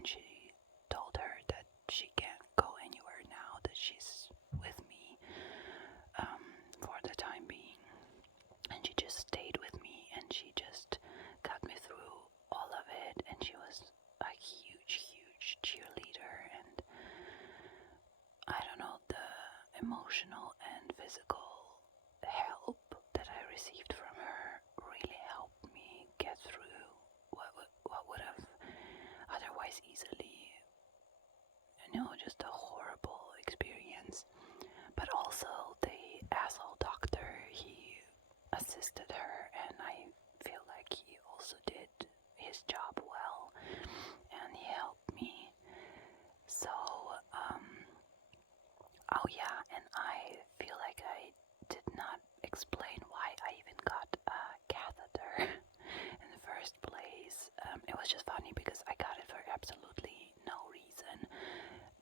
and she told her that she can't go anywhere now, that she's with me for the time being. And she just stayed with me, and she just got me through all of it, and she was a huge cheerleader. And I don't know, the emotional and physical help that I received from her really helped me get through what would have otherwise easily, just a horrible experience. But also the asshole doctor, he assisted her, and I feel like he also did his job well, and he helped me. So, oh yeah, and I feel like I did not explain why I even got a catheter in the first place. It was just funny because I got it for absolutely no reason.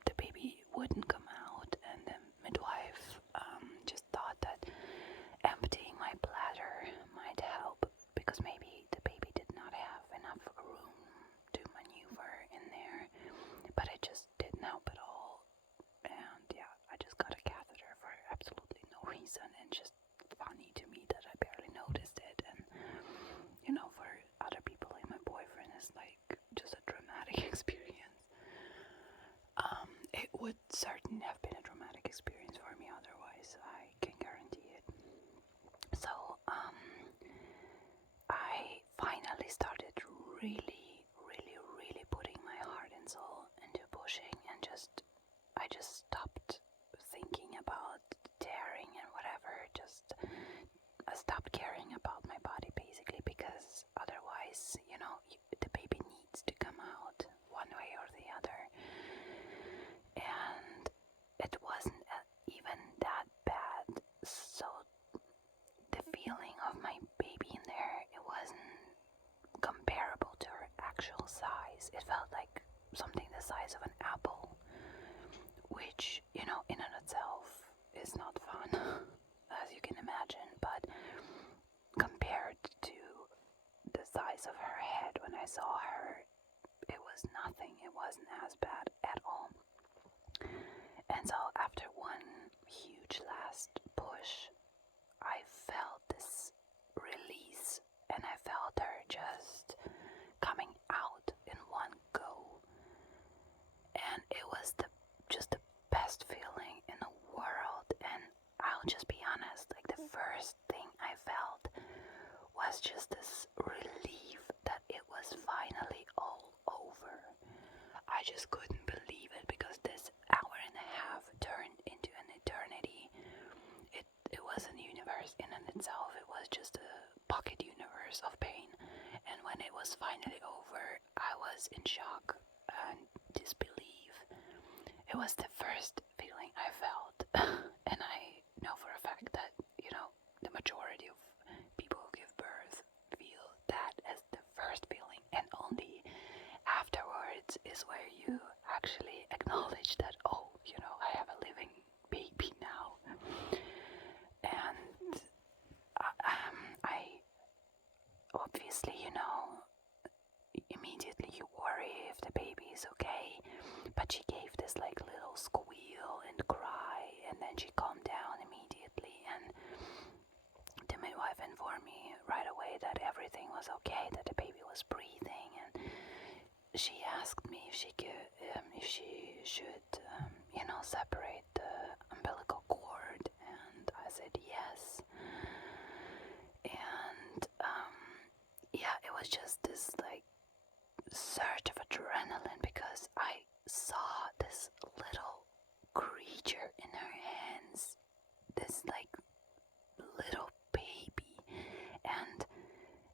The baby wouldn't come out, and the midwife just thought that emptying my bladder might help, because maybe the baby did not have enough room to maneuver in there, but it just didn't help at all. And yeah, I just got a catheter for absolutely no reason, and just funny to me that I barely noticed it. And for other people, like my boyfriend, is like just a traumatic experience. It would certainly have been a traumatic experience for me otherwise, I can guarantee it. So, I finally started really putting my heart and soul into pushing, and I just stopped thinking about tearing and whatever. I stopped caring about my body, basically, because otherwise, the baby needs to come out one way or the other. And it wasn't even that bad. So the feeling of my baby in there, it wasn't comparable to her actual size. It felt like something the size of an apple, which, in and itself is not fun, as you can imagine. But compared to the size of her head when I saw her, it was nothing. It wasn't as bad at all. And so after one huge last push, I felt this release, and I felt her just coming out in one go. And it was just the best feeling in the world. And I'll just be honest, like, the first thing I felt was just this relief that it was finally all over. I just couldn't believe it, because this hour and a half turned into an eternity. It was a universe in and itself. It was just a pocket universe of pain. And when it was finally over, I was in shock and disbelief. It was the first feeling I felt. And I know for a fact that, the majority of people who give birth feel that as the first feeling, and only afterwards is where you actually acknowledge that, oh, I have a living baby now. And I obviously, immediately you worry if the baby is okay, but she gave this like little squeal and cry, and then she calmed down immediately, and the midwife informed me right away that everything was okay, that the baby was breathing, and she asked me if she should separate the umbilical cord, and I said yes. And yeah, it was just this like surge of adrenaline, because I saw this little creature in her hands, this like little baby. And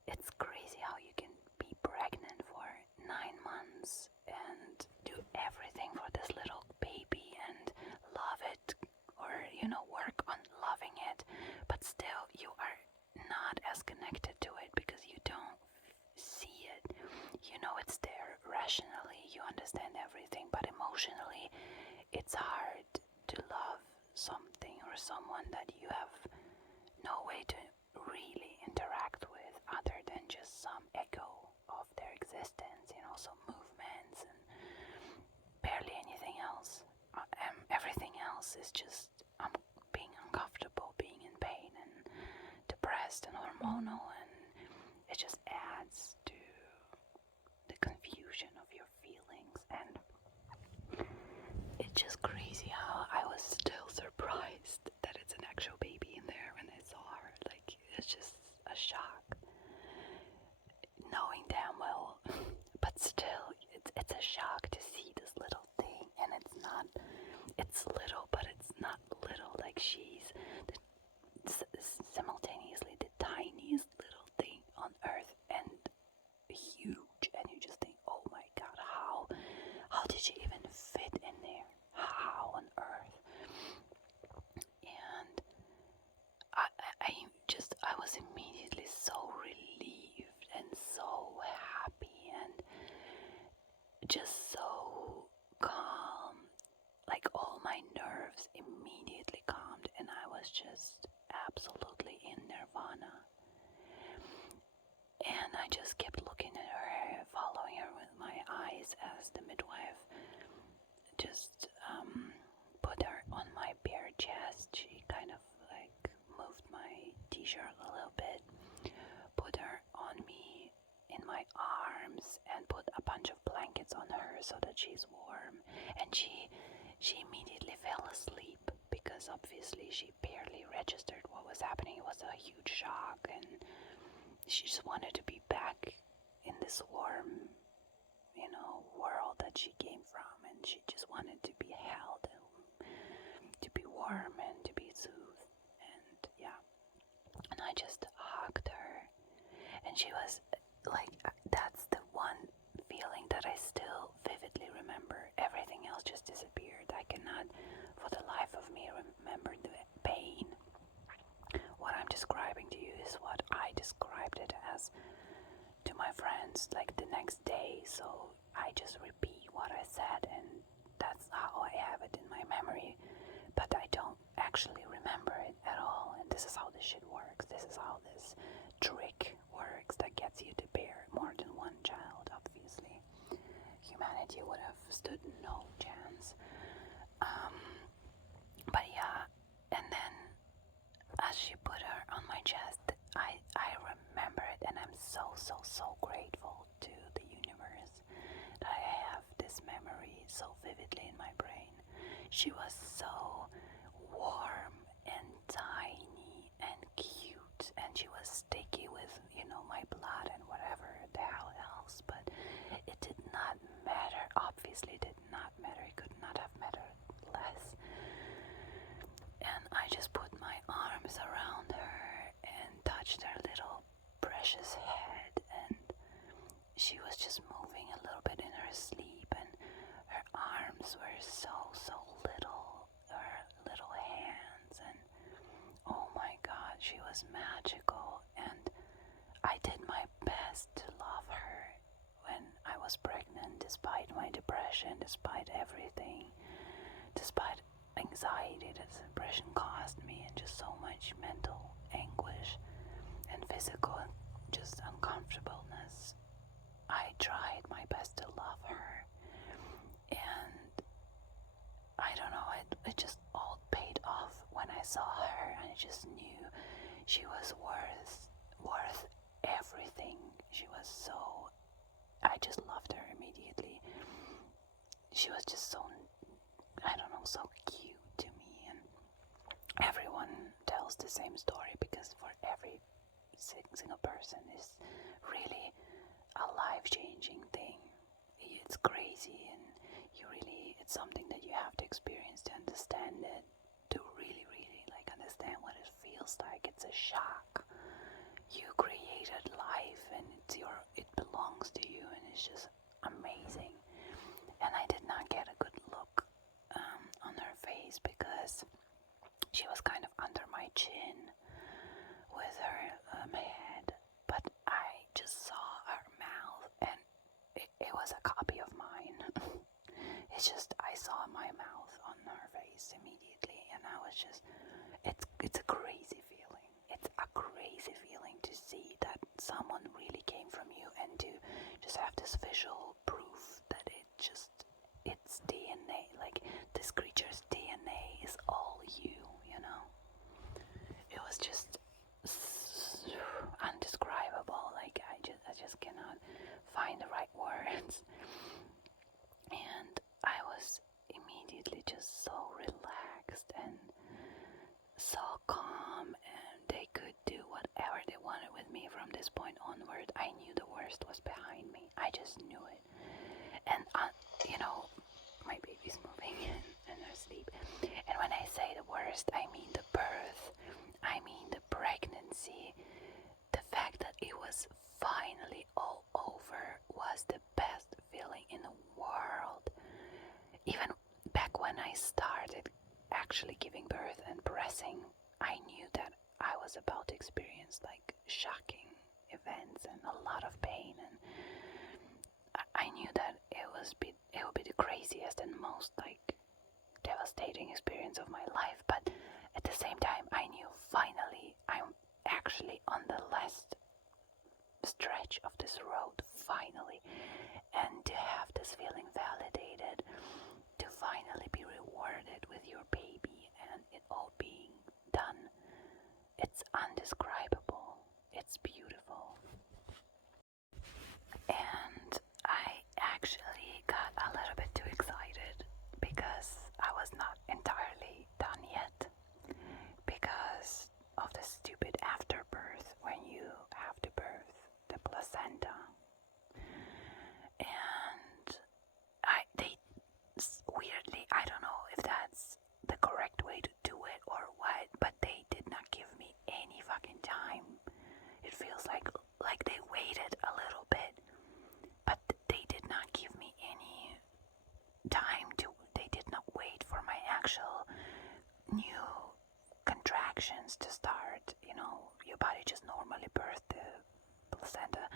it's crazy how you can be pregnant for 9 months and do everything for this little baby and love it, or work on loving it, but still you are not as connected to it because you don't see it. It's there rationally, you understand everything, but emotionally it's hard to love something or someone that you have no way to really interact with other than just some echo of their existence, some movements and hormonal, and it just adds to the confusion of your feelings. And it's just crazy how I was still surprised that it's an actual baby in there when I saw her. Like, it's just a shock, knowing damn well, but still, it's a shock to see this little thing, and it's little, but it's not little. Like, she's simultaneously the tiniest little thing on earth and huge, and you just think, oh my god, how did she even fit in there? How on earth? And I was immediately so relieved and so happy and just so calm. Like, all my nerves immediately calmed, and I was just absolutely in nirvana. And I just kept looking at her, following her with my eyes as the midwife just put her on my bare chest. She kind of like moved my t-shirt a little bit, put her on me in my arms, and put a bunch of blankets on her so that she's warm. And she immediately fell asleep because obviously she barely registered what was happening. It was a huge shock, and she just wanted to be back in this warm, world that she came from, and she just wanted to be held and to be warm and to be soothed. And yeah, and I just hugged her, and she was like, that's the one feeling that I still vividly remember. Everything else just disappeared. I cannot for the life of me remember the pain. What I'm describing to you is what I described it as to my friends like the next day, so I just repeat what I said, and that's how I have it in my memory, but I don't actually remember it at all. And this is how this shit works. This is how this trick works that gets you to bear more than one child. Obviously, humanity would have stood no chance. But yeah, and then as she put her on my chest, I remember it, and I'm so grateful to the universe that I have this memory so vividly in my brain. She was so warm and tiny and cute, and she was sticky with, my blood and whatever the hell else, but it did not matter. Obviously, it did not matter. It could not have mattered less. And I just put my arms around her and touched her little precious head, and she was just moving a little bit in her sleep, and her arms were so little, her little hands, and oh my god, she was magical. And I did my best to love her when I was pregnant, despite my depression, despite everything, despite anxiety that depression caused me, and just so much mental anguish and physical just uncomfortableness. I tried my best to love her, and I don't know, it just all paid off when I saw her, and I just knew she was worth everything. She was so, I just loved her immediately. She was just so, I don't know, so cute to me, and everyone tells the same story, because for every single person is really a life-changing thing. It's crazy, and it's something that you have to experience to understand it, to really like understand what it feels like. It's a shock. You created life, and it belongs to you, and it's just amazing. And I did not get a good look on her face, because she was kind of under my chin with her head, but I just saw her mouth, and it was a copy of mine. It's just I saw my mouth on her face immediately, and I was just, it's a crazy feeling. It's a crazy feeling to see that someone really came from you, and to just have this visual proof that it's DNA, like this creature's DNA is all you, It was just, I knew the worst was behind me. I just knew it. And, my baby's moving in her sleep. And when I say the worst, I mean the birth. I mean the pregnancy. The fact that it was finally all over was the best feeling in the world. Even back when I started actually giving birth and breastfeeding, I knew that I was about to experience like shocking events and a lot of pain, and I knew that it would be the craziest and most like devastating experience of my life. But at the same time, I knew finally I'm actually on the last stretch of this road, finally, and to have this feeling validated, to finally be rewarded with your baby and it all being done, it's undescribable. It's beautiful. And I actually got a little bit too excited because I was not entirely done yet, because of the stupid afterbirth when you have to birth the placenta. And weirdly, I don't know if that's the correct way to do it or what, but they did not give me any fucking time. It feels like they waited a little bit, but they did not give me any time to. They did not wait for my actual new contractions to start. Your body just normally birthed the placenta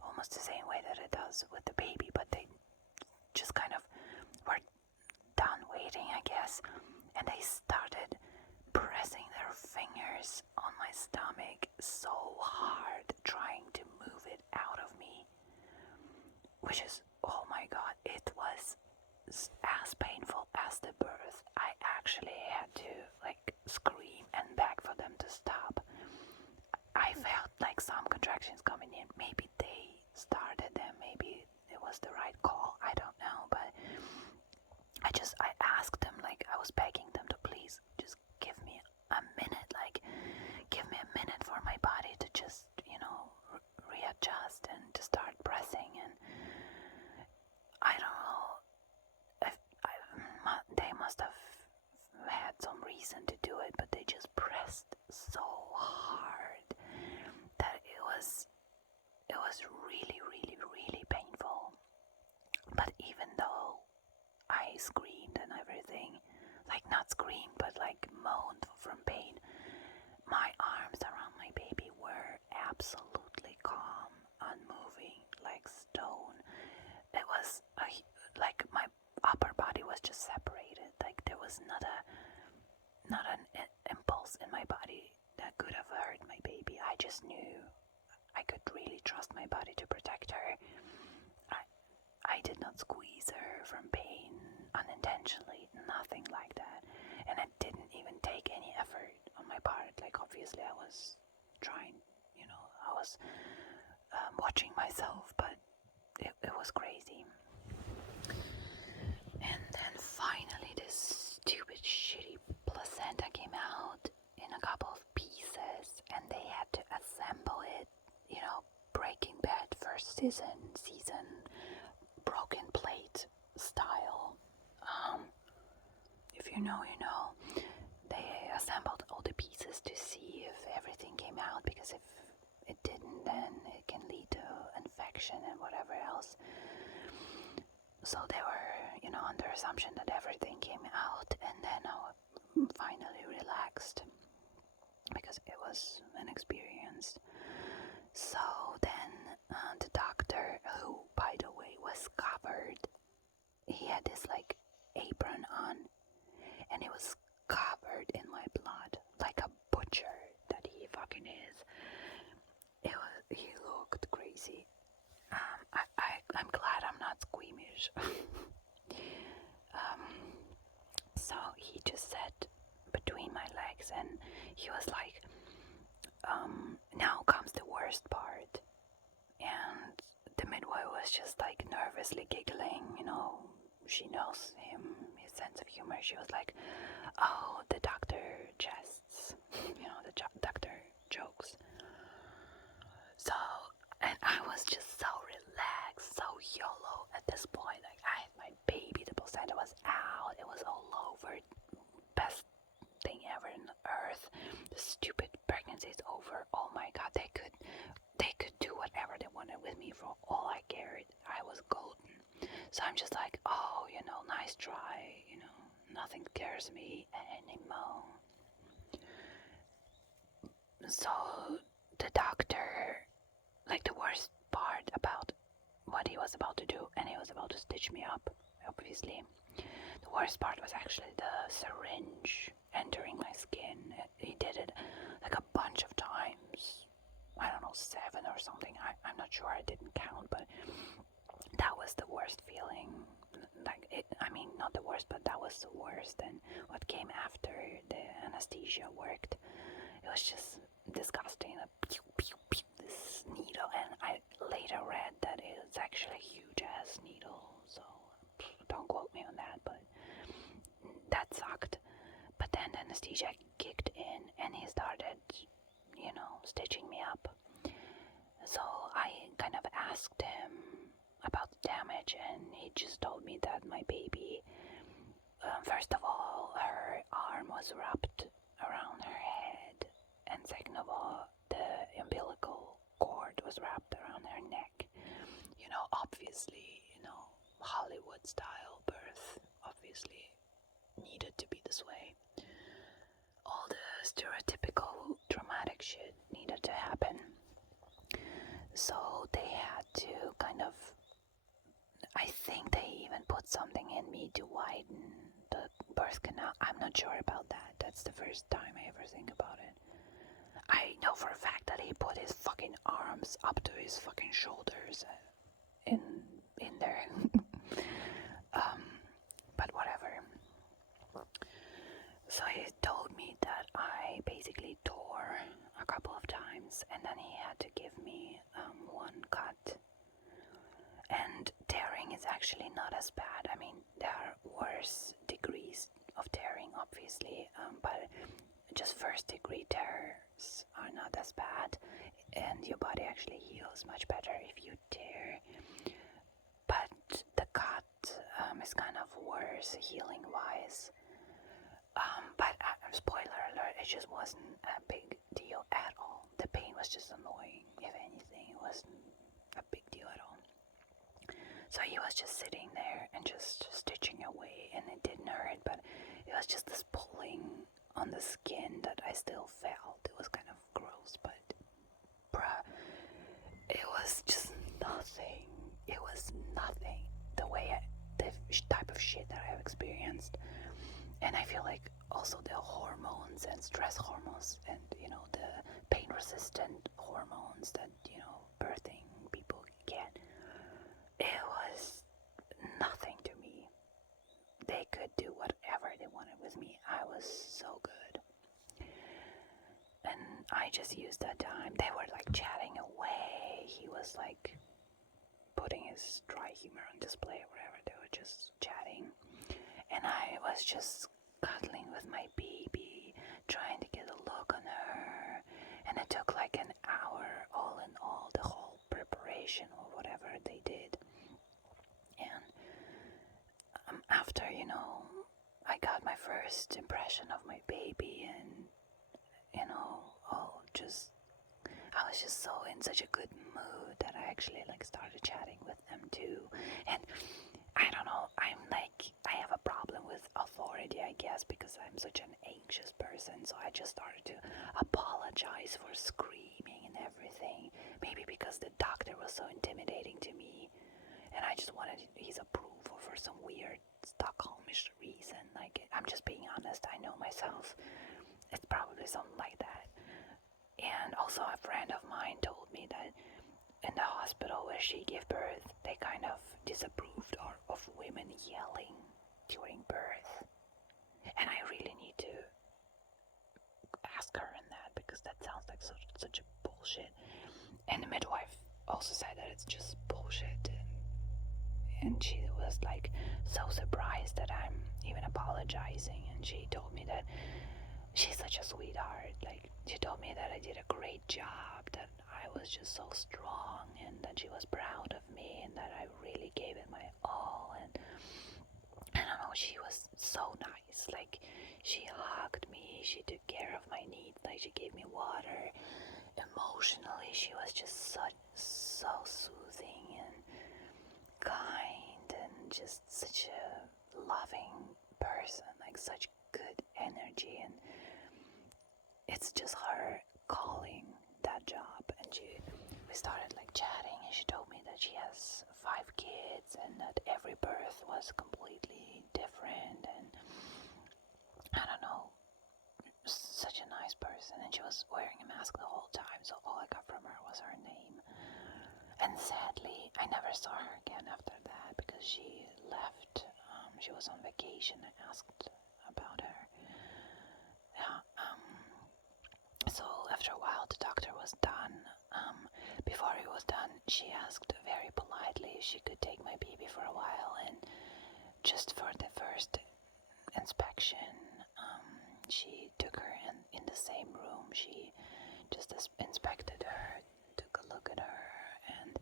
almost the same way that it does with the baby, but they just kind of were done waiting, I guess, and they started pressing their fingers on my stomach so hard, trying to move it out of me, which is, oh my god, it was as painful as the birth. I actually had to scream and beg for them to stop. I felt like some contractions coming in. Maybe they started them, maybe it was the right call, I don't know, but I asked them, I was begging them to please just give me a minute, give me a minute for my body to just, readjust and to start pressing. And I don't know if they must have had some reason to do it, but they just pressed so hard that it was really, really, really painful. But even though I screamed and everything, not screamed, but moaned from pain, my arms around my baby were absolutely calm, unmoving, like stone. It was my upper body was just separated. There was not an impulse in my body that could have hurt my baby. I just knew I could really trust my body to protect her. I did not squeeze her from pain unintentionally, nothing like that. And it didn't even take any effort on my part. Obviously I was trying, I was watching myself, but it was crazy. And then finally this stupid shitty placenta came out in a couple of pieces, and they had to assemble it, Breaking Bad first season, broken plate style. If you know, you know. They assembled all the pieces to see if everything came out, because if it didn't, then it can lead to infection and whatever else. So they were, under assumption that everything came out, and then I finally relaxed because it was an experience. So then the doctor, who by the way was covered, he had this apron on, and it was covered in my blood, like a butcher that he fucking is. He looked crazy. I'm glad I'm not squeamish. So he just sat between my legs, and he was like, now comes the worst part. And the midwife was just nervously giggling, she knows him, his sense of humor. She was like, oh, the doctor jests, the doctor jokes. So, and I was was just so relaxed, so YOLO at this point. Like, I had my baby, the placenta was out, it was all over. Best thing ever in the earth. The stupid pregnancy is over. Oh my god, they could do whatever they wanted with me for all I cared. I was golden. So I'm just like, oh, nice try, nothing scares me anymore. So the doctor, like, the worst part about what he was about to do, and he was about to stitch me up, obviously. The worst part was actually the syringe entering my skin. He did it like a bunch of times. I don't know, 7 or something. I'm not sure, I didn't count, but that was the worst feeling. Like, not the worst, but that was the worst. And what came after the anesthesia worked, it was just disgusting. Pew, pew, pew, this needle, and I later read that it's actually a huge ass needle, so don't quote me on that, but that sucked. But then the anesthesia kicked in and he started, stitching me up. So I kind of asked him about the damage, and he just told me that my baby, first of all, her arm was wrapped around her head, and second of all, the umbilical cord was wrapped around her neck. Obviously, Hollywood style birth obviously needed to be this way. All the stereotypical dramatic shit needed to happen. So they had to I think they even put something in me to widen the birth canal. I'm not sure about that. That's the first time I ever think about it. I know for a fact that he put his fucking arms up to his fucking shoulders in there. But whatever. So he told me that I basically tore a couple of times, and then he had to give me one cut. And tearing is actually not as bad. There are worse degrees of tearing, obviously, but just first degree tears are not as bad, and your body actually heals much better if you tear. But the cut is kind of worse healing wise. But spoiler alert, it just wasn't a big deal at all. The pain was just annoying. If anything, it wasn't a big deal at all. So he was just sitting there and just stitching away, and it didn't hurt, but it was just this pulling on the skin that I still felt. It was kind of gross, but bruh, it was just nothing. It was nothing. The type of shit that I've experienced. And I feel like also the hormones and stress hormones and, the pain-resistant hormones that, birthing people get, it was nothing to me. They could do whatever they wanted with me. I was so good. And I just used that time. They were like chatting away. He was like putting his dry humor on display or whatever. They were just chatting. And I was just cuddling with my baby, trying to get a look on her. And it took like an hour, all in all, the whole preparation or whatever they did. And after, I got my first impression of my baby, and, I was just so in such a good mood that I actually started chatting with them too. And I don't know, I have a problem with authority, I guess, because I'm such an anxious person, so I just started to apologize for screaming and everything. Maybe because the doctor was so intimidating to me, and I just wanted his approval for some weird Stockholmish reason. I'm just being honest, I know myself. It's probably something like that. And also a friend of mine told me that in the hospital where she gave birth, they kind of disapproved of women yelling during birth. And I really need to ask her in that, because that sounds like such a bullshit. And the midwife also said that it's just bullshit. And she was so surprised that I'm even apologizing. And she told me that she's such a sweetheart. She told me that I did a great job, that I was just so strong, and that that she was proud of me and that I really gave it my all. And I don't know, she was so nice. Like, she hugged me, she took care of my needs, like she gave me water. Emotionally, she was just so soothing and kind and just such a loving person, like such good energy. And it's just her calling that job. And we started like chatting, and she told me that she has 5 kids and that every birth was completely different. And I don't know, such a nice person. And she was wearing a mask the whole time, so all I got from her was her name. And sadly, I never saw her again after that because she left. She was on vacation. I asked about her. Yeah. So after a while, the doctor was done. Before he was done, she asked very politely if she could take my baby for a while, and just for the first inspection, she took her in the same room. She just inspected her, took a look at her, and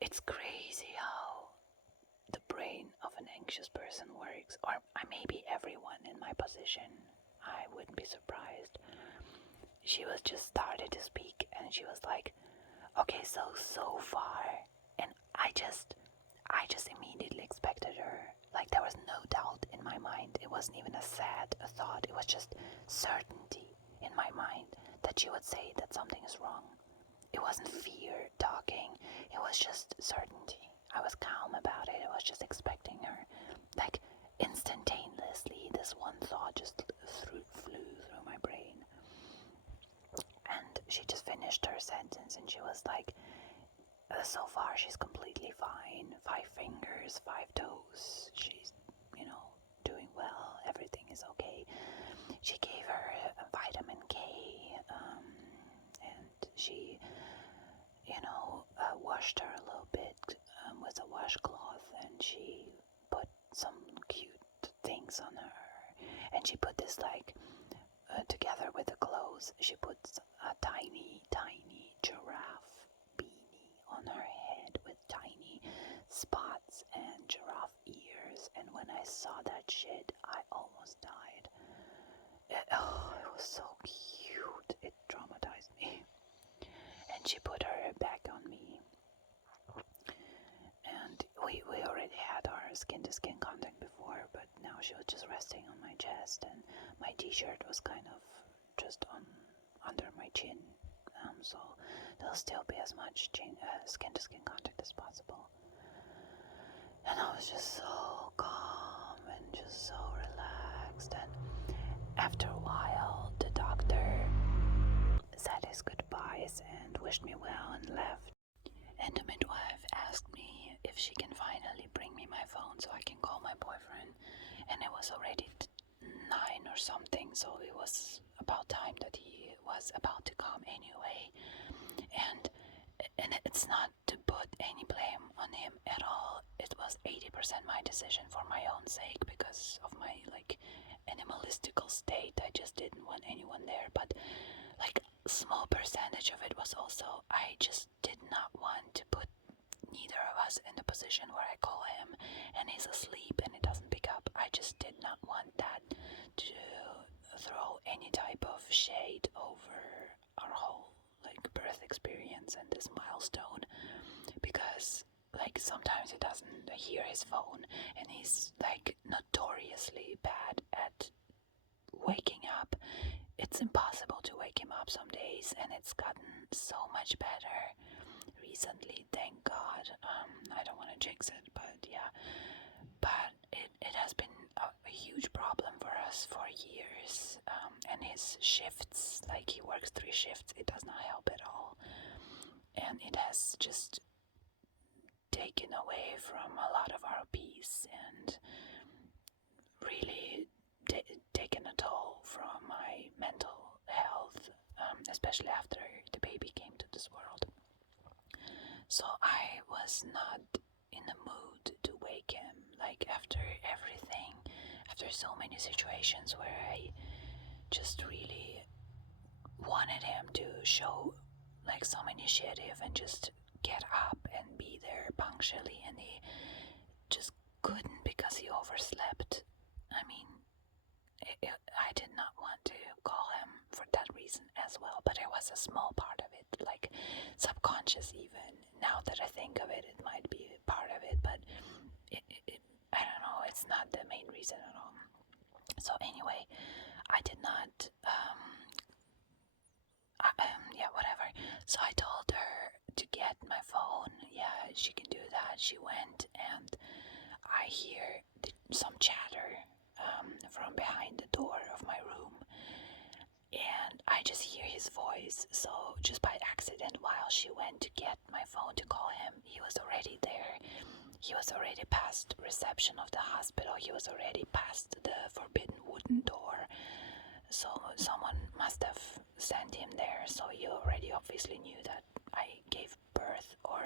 it's crazy how the brain of an anxious person works, or maybe everyone in my position. I wouldn't be surprised. She was just started to speak, and she was like, okay, so far. And I just immediately expected her. Like, there was no doubt in my mind. It wasn't even a thought. It was just certainty in my mind that she would say that something is wrong. It wasn't fear talking. It was just certainty. I was calm about it. I was just expecting her. Like, instantaneously, this one thought just flew through my brain. And she just finished her sentence, and she was like, so far she's completely fine. 5 fingers, 5 toes. She's, doing well. Everything is okay. She gave her a vitamin K, and she, washed her a little bit with a washcloth, and she put some cute things on her. And she put this, like, together with the clothes, she puts a tiny giraffe beanie on her head with tiny spots and giraffe ears. And when I saw that shit, I almost died. It was so cute. It traumatized me. And she put her back on me. And we already had our skin-to-skin contact before, but now she was just resting on my chest, and my t-shirt was kind of just under my chin, so there'll still be as much skin-to-skin contact as possible. And I was just so calm and just so relaxed. And after a while, the doctor said his goodbyes and wished me well and left. And the midwife asked me if she can finally bring me my phone so I can call my boyfriend. And it was already 9 or something, so it was about time that he was about to come anyway. And it's not to put any blame on him at all. It was 80% my decision for my own sake because of my, like, animalistical state. I just didn't want anyone there. But, like, small percentage of it was also I just did not want to put neither of us in the position where I call him and he's asleep and it doesn't pick up. I just did not want that to throw any type of shade over our whole, like, birth experience and this milestone, because, like, sometimes he doesn't hear his phone, and he's, like, notoriously bad at waking up. It's impossible to wake him up some days, and it's gotten so much better recently, thank God. I don't want to jinx it, but yeah. But it has been a huge problem for us for years, and his shifts, like, he works 3 shifts, it does not help at all. And it has just taken away from a lot of our peace and really taken a toll from my mental health, especially after the baby came to this world. So I was not in the mood to wake him, like, after everything, after so many situations where I just really wanted him to show, like, some initiative and just get up and be there punctually, and he just couldn't because he overslept. I mean, I did not want to call him for that reason as well, but it was a small part of it, like subconscious even. Now that I think of it, it might be part of it, but I don't know, it's not the main reason at all. So anyway, I did not, yeah, whatever. So I told her to get my phone. Yeah, she can do that. She went, and I hear some chatter from behind the door of my room, and I just hear his voice. So just by accident, while she went to get my phone to call him, he was already there. He was already past reception of the hospital. He was already past the forbidden wooden door. So someone must have sent him there. So he already obviously knew that I gave birth, or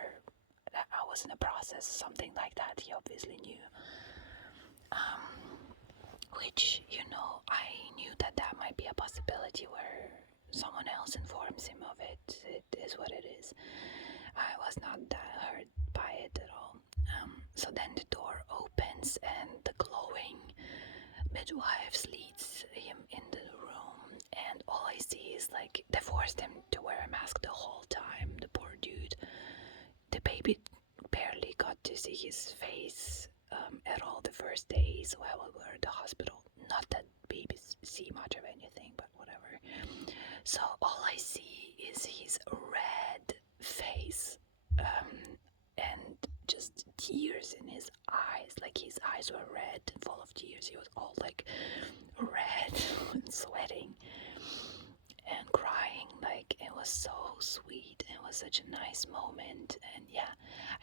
that I was in the process, something like that. He obviously knew. Which, I knew that that might be a possibility where someone else informs him of it. It is what it is. I was not that hurt by it at all. So then the door opens, and the glowing midwife leads him into the room, and all I see is, like, they forced him to wear a mask the whole time, the poor dude. The baby barely got to see his face at all the first days while we were at the hospital. Not that babies see much of anything, but whatever. So all I see is his red face, and just tears in his eyes. Like, his eyes were red and full of tears. He was all like red and sweating and crying. Like, it was so sweet. It was such a nice moment. And yeah,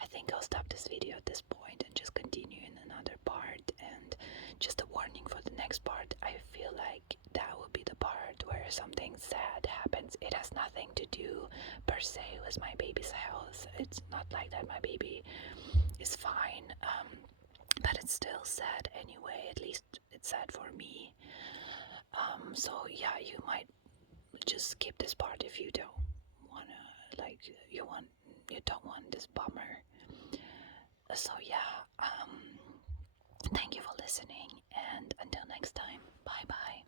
I think I'll stop this video at this point and just continue in another part. And just a warning for the next part, I feel like that will be the part where something sad happens. It has nothing to do per se with my baby's health. It's not like that. My baby is fine, but it's still sad anyway. At least it's sad for me. So yeah, you might just skip this part if you don't wanna, like, you don't want this bummer. So yeah, thank you for listening, and until next time, bye bye.